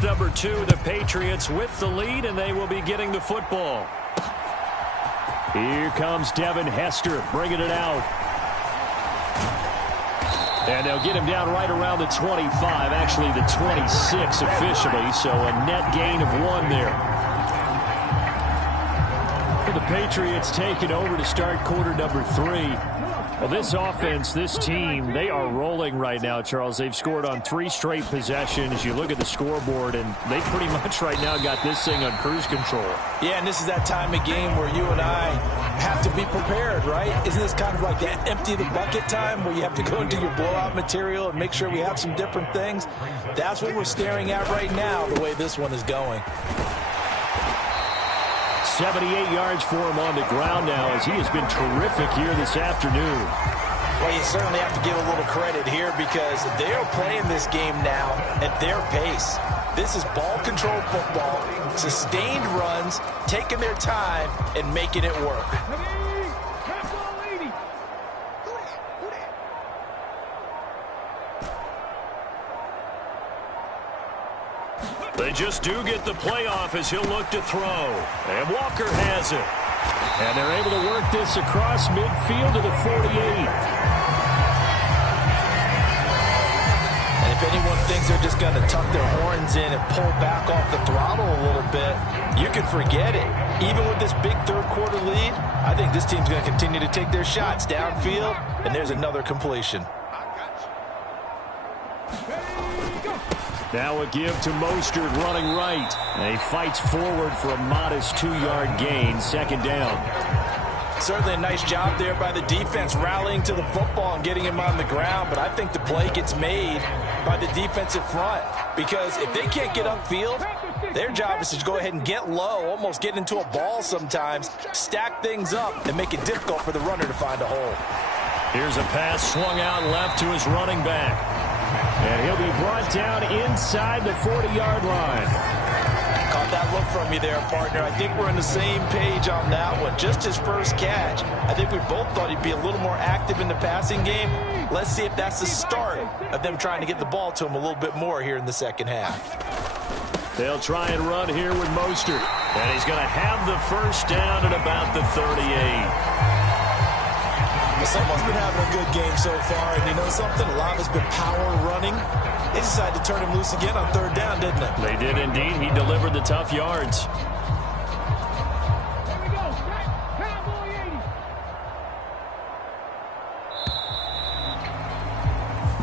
half number 2, the Patriots with the lead, and they will be getting the football. Here comes Devin Hester bringing it out. And they'll get him down right around the 25, actually the 26 officially, so a net gain of 1 there. The Patriots taking over to start quarter number 3. Well, this offense, this team, they are rolling right now, Charles. They've scored on 3 straight possessions. You look at the scoreboard, and they pretty much right now got this thing on cruise control. Yeah, and this is that time of game where you and I have to be prepared, right? Isn't this kind of like that empty the bucket time where you have to go into your blowout material and make sure we have some different things? That's what we're staring at right now, the way this one is going. 78 yards for him on the ground now as he has been terrific here this afternoon. Well, you certainly have to give a little credit here because they are playing this game now at their pace. This is ball control football, sustained runs, taking their time and making it work. They just do get the playoff as he'll look to throw. And Walker has it. And they're able to work this across midfield to the 48. And if anyone thinks they're just going to tuck their horns in and pull back off the throttle a little bit, you can forget it. Even with this big third-quarter lead, I think this team's going to continue to take their shots downfield, and there's another completion. Now a give to Mostert running right. And he fights forward for a modest 2-yard gain, second down. Certainly a nice job there by the defense rallying to the football and getting him on the ground, but I think the play gets made by the defensive front because if they can't get upfield, their job is to go ahead and get low, almost get into a ball sometimes, stack things up, and make it difficult for the runner to find a hole. Here's a pass swung out left to his running back. And he'll be brought down inside the 40-yard line. Caught that look from you there, partner. I think we're on the same page on that one. Just his first catch. I think we both thought he'd be a little more active in the passing game. Let's see if that's the start of them trying to get the ball to him a little bit more here in the second half. They'll try and run here with Mostert. And he's going to have the first down at about the 38. Someone's been having a good game so far, and you know something? A lot of it's been power running. They decided to turn him loose again on third down, didn't they? They did indeed. He delivered the tough yards.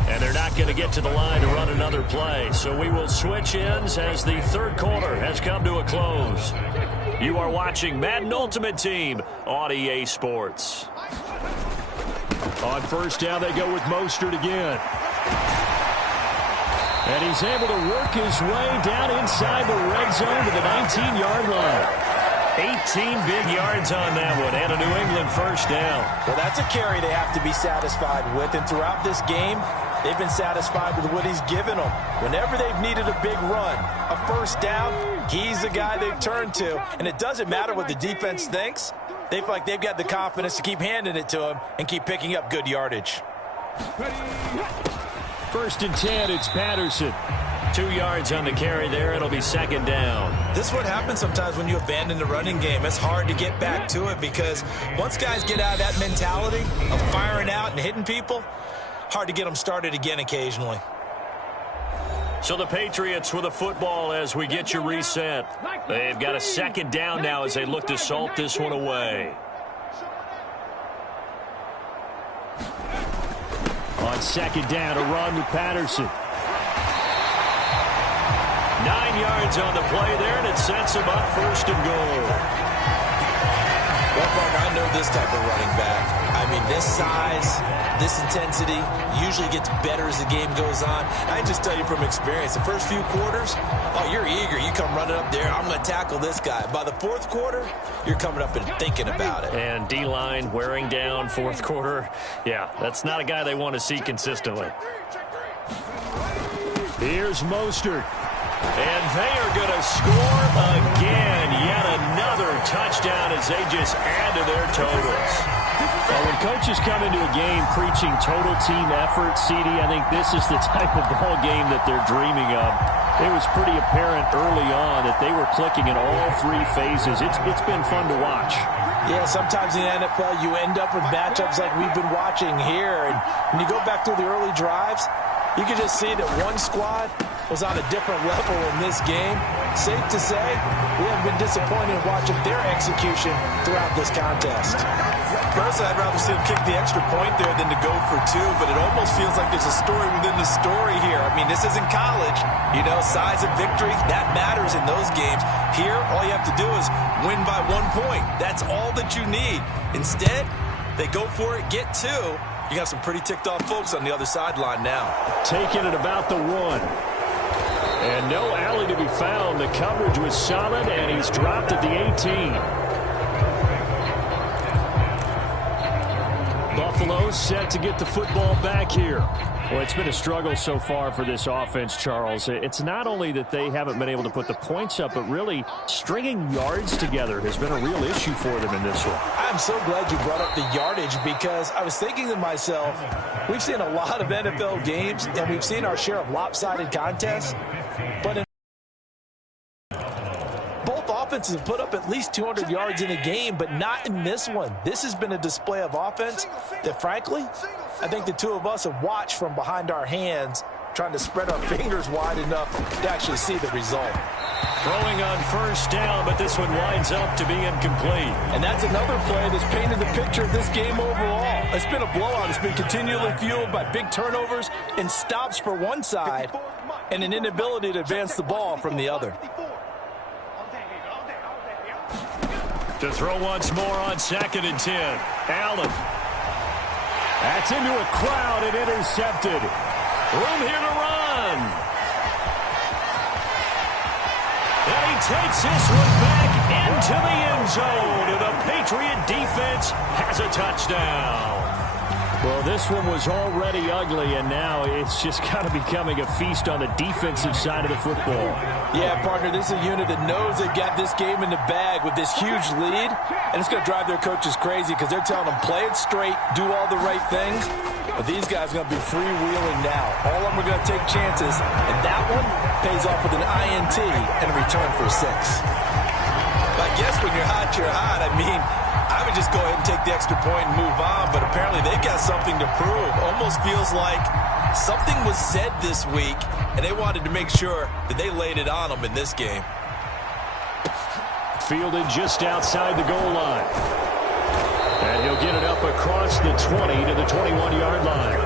And they're not going to get to the line to run another play, so we will switch ends as the third quarter has come to a close. You are watching Madden Ultimate Team on EA Sports. On first down, they go with Mostert again. And he's able to work his way down inside the red zone to the 19-yard line. 18 big yards on that one, and a New England first down. Well, that's a carry they have to be satisfied with, and throughout this game, they've been satisfied with what he's given them. Whenever they've needed a big run, a first down, he's the guy they've turned to. And it doesn't matter what the defense thinks. They feel like they've got the confidence to keep handing it to him and keep picking up good yardage. First and 10, it's Patterson. 2 yards on the carry there. It'll be second down. This is what happens sometimes when you abandon the running game. It's hard to get back to it because once guys get out of that mentality of firing out and hitting people, hard to get them started again occasionally. So the Patriots with a football as we get you reset. They've got a second down now as they look to salt this one away. On second down, a run with Patterson. 9 yards on the play there, and it sets him up first and goal. Well, partner, I know this type of running back. I mean, this size, this intensity usually gets better as the game goes on. I just tell you from experience, the first few quarters, oh, you're eager. You come running up there, I'm going to tackle this guy. By the fourth quarter, you're coming up and thinking about it. And D-line wearing down fourth quarter. Yeah, that's not a guy they want to see consistently. Here's Mostert. And they are going to score again. Yet another touchdown as they just add to their totals. Well, when coaches come into a game preaching total team effort, CD, I think this is the type of ball game that they're dreaming of. It was pretty apparent early on that they were clicking in all three phases. It's been fun to watch. Yeah, sometimes in the NFL you end up with matchups like we've been watching here. And when you go back through the early drives, you can just see that one squad was on a different level in this game. Safe to say, we haven't been disappointed in watching their execution throughout this contest. Personally, I'd rather see them kick the extra point there than to go for two, but it almost feels like there's a story within the story here. I mean, this isn't college. You know, size of victory, that matters in those games. Here, all you have to do is win by 1 point. That's all that you need. Instead, they go for it, get two. You got some pretty ticked off folks on the other sideline now. Taking it about the 1. And no alley to be found. The coverage was solid, and he's dropped at the 18. Buffalo set to get the football back here. Well, it's been a struggle so far for this offense, Charles. It's not only that they haven't been able to put the points up, but really stringing yards together has been a real issue for them in this one. I'm so glad you brought up the yardage because I was thinking to myself, we've seen a lot of NFL games, and we've seen our share of lopsided contests, but in offenses have put up at least 200 yards in a game, but not in this one. This has been a display of offense that, frankly, I think the two of us have watched from behind our hands, trying to spread our fingers wide enough to actually see the result. Throwing on first down, but this one winds up to be incomplete. And that's another play that's painted the picture of this game overall. It's been a blowout. It's been continually fueled by big turnovers and stops for one side and an inability to advance the ball from the other. To throw once more on 2nd and 10. Allen. That's into a crowd and intercepted. Room here to run. And he takes this one back into the end zone. And the Patriot defense has a touchdown. Well, this one was already ugly, and now it's just kind of becoming a feast on the defensive side of the football. Yeah, partner, this is a unit that knows they've got this game in the bag with this huge lead, and it's going to drive their coaches crazy because they're telling them, play it straight, do all the right things. But these guys are going to be freewheeling now. All of them are going to take chances, and that one pays off with an INT and a return for 6. I guess when you're hot, you're hot. I mean, I would just go ahead and take the extra point and move on, but apparently they've got something to prove. Almost feels like something was said this week, and they wanted to make sure that they laid it on them in this game. Fielded just outside the goal line. And he'll get it up across the 20 to the 21-yard line.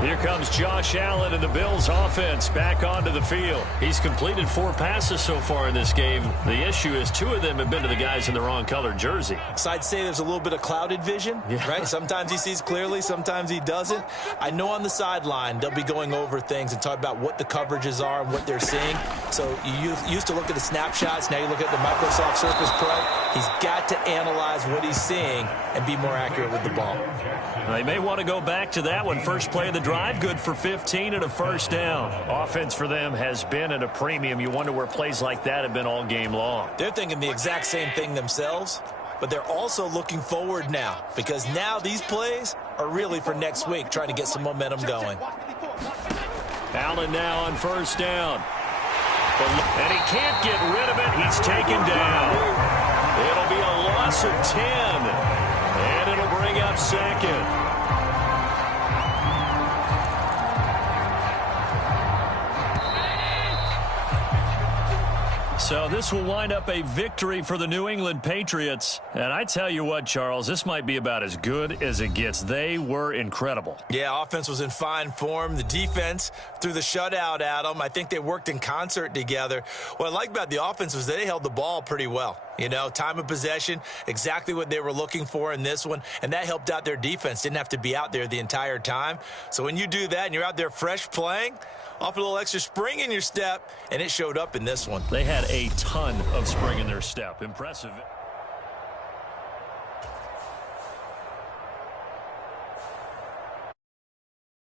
Here comes Josh Allen and the Bills offense back onto the field. He's completed 4 passes so far in this game. The issue is 2 of them have been to the guys in the wrong colored jersey. So I'd say there's a little bit of clouded vision, right? Sometimes he sees clearly, sometimes he doesn't. I know on the sideline they'll be going over things and talk about what the coverages are and what they're seeing. So you used to look at the snapshots. Now you look at the Microsoft Surface Pro. He's got to analyze what he's seeing and be more accurate with the ball. They may want to go back to that one. First play of the drive, good for 15 and a first down. Offense for them has been at a premium. You wonder where plays like that have been all game long. They're thinking the exact same thing themselves, but they're also looking forward now because now these plays are really for next week, trying to get some momentum going. Allen now on first down. And he can't get rid of it. He's taken down. It'll be a loss of 10. And it'll bring up 2nd. So this will wind up a victory for the New England Patriots. And I tell you what, Charles, this might be about as good as it gets. They were incredible. Yeah, offense was in fine form. The defense threw the shutout at them. I think they worked in concert together. What I like about the offense was they held the ball pretty well. You know, time of possession, exactly what they were looking for in this one. And that helped out their defense. Didn't have to be out there the entire time. So when you do that and you're out there fresh playing, off a little extra spring in your step, and it showed up in this one. They had a ton of spring in their step. Impressive.